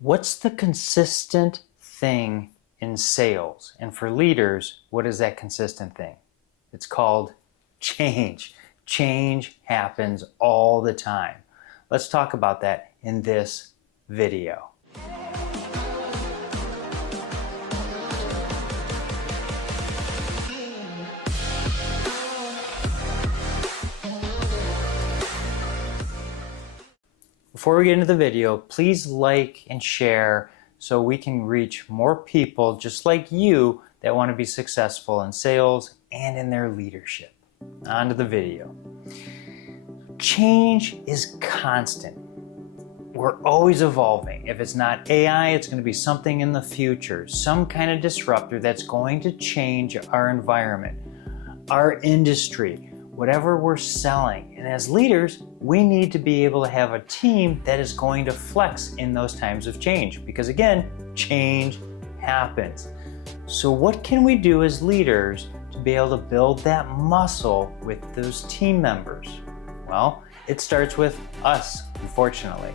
What's the consistent thing in sales? And for leaders, what is that consistent thing? It's called change. Change happens all the time. Let's talk about that in this video. Before we get into the video, please like and share so we can reach more people just like you that want to be successful in sales and in their leadership. On to the video. Change is constant. We're always evolving. If it's not AI, it's going to be something in the future, some kind of disruptor that's going to change our environment, our industry, whatever we're selling. And as leaders, we need to be able to have a team that is going to flex in those times of change, because again, change happens. So what can we do as leaders to be able to build that muscle with those team members? Well, it starts with us, unfortunately.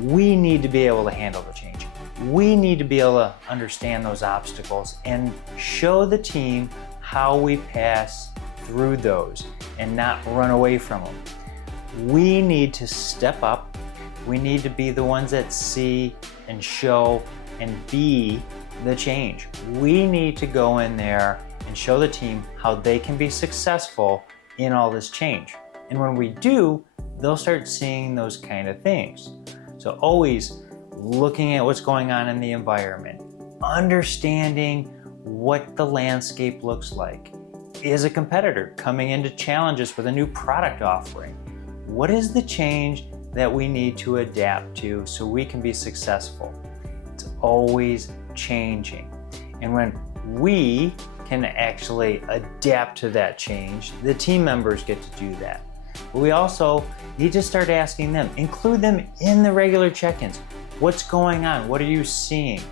We need to be able to handle the change. We need to be able to understand those obstacles and show the team how we pass through those and not run away from them. We need to step up. We need to be the ones that see and show and be the change. We need to go in there and show the team how they can be successful in all this change. And when we do, they'll start seeing those kind of things. So always looking at what's going on in the environment, understanding what the landscape looks like. Is a competitor coming in to challenge us with a new product offering? What is the change that we need to adapt to so we can be successful? It's always changing. And when we can actually adapt to that change, the team members get to do that. But we also need to start asking them, include them in the regular check-ins. What's going on? What are you seeing?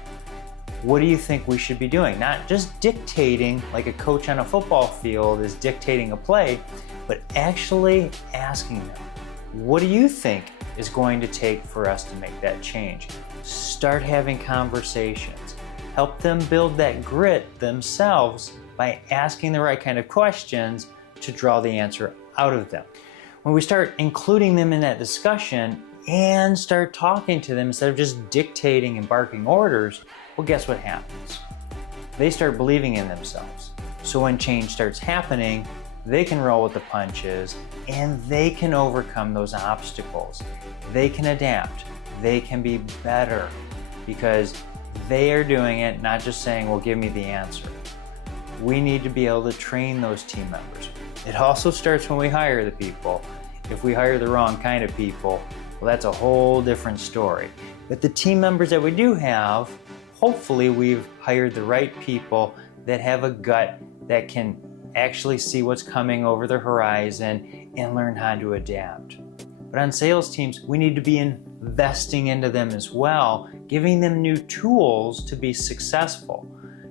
What do you think we should be doing? Not just dictating like a coach on a football field is dictating a play, but actually asking them, what do you think is going to take for us to make that change? Start having conversations. Help them build that grit themselves by asking the right kind of questions to draw the answer out of them. When we start including them in that discussion and start talking to them instead of just dictating and barking orders, well, guess what happens? They start believing in themselves. So when change starts happening, they can roll with the punches and they can overcome those obstacles. They can adapt. They can be better because they are doing it, not just saying, well, give me the answer. We need to be able to train those team members. It also starts when we hire the people. If we hire the wrong kind of people, well, that's a whole different story. But the team members that we do have, hopefully we've hired the right people that have a gut that can actually see what's coming over the horizon and learn how to adapt. But on sales teams, we need to be investing into them as well, giving them new tools to be successful.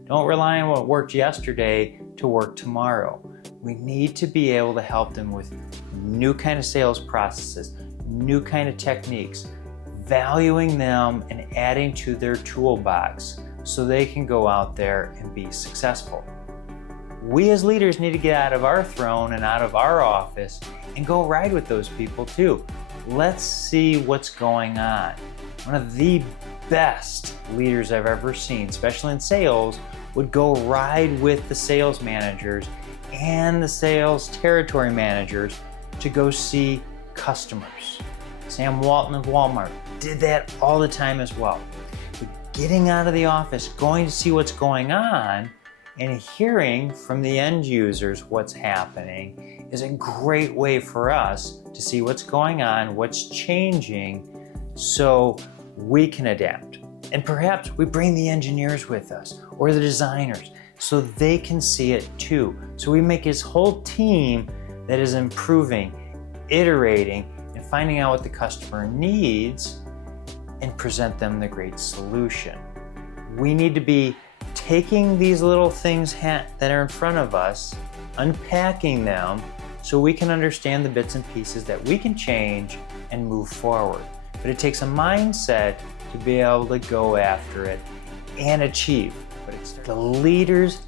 Don't rely on what worked yesterday to work tomorrow. We need to be able to help them with new kind of sales processes, new kind of techniques, valuing them and adding to their toolbox so they can go out there and be successful. We as leaders need to get out of our throne and out of our office and go ride with those people too. Let's see what's going on. One of the best leaders I've ever seen, especially in sales, would go ride with the sales managers and the sales territory managers to go see customers. Sam Walton of Walmart did that all the time as well. But getting out of the office, going to see what's going on, and hearing from the end users what's happening is a great way for us to see what's going on, what's changing, so we can adapt. And perhaps we bring the engineers with us or the designers so they can see it too. So we make his whole team that is improving, iterating, and finding out what the customer needs and present them the great solution. We need to be taking these little things that are in front of us, unpacking them so we can understand the bits and pieces that we can change and move forward. But it takes a mindset to be able to go after it and achieve. But the leaders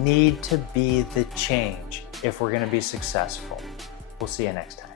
need to be the change if we're going to be successful. We'll see you next time.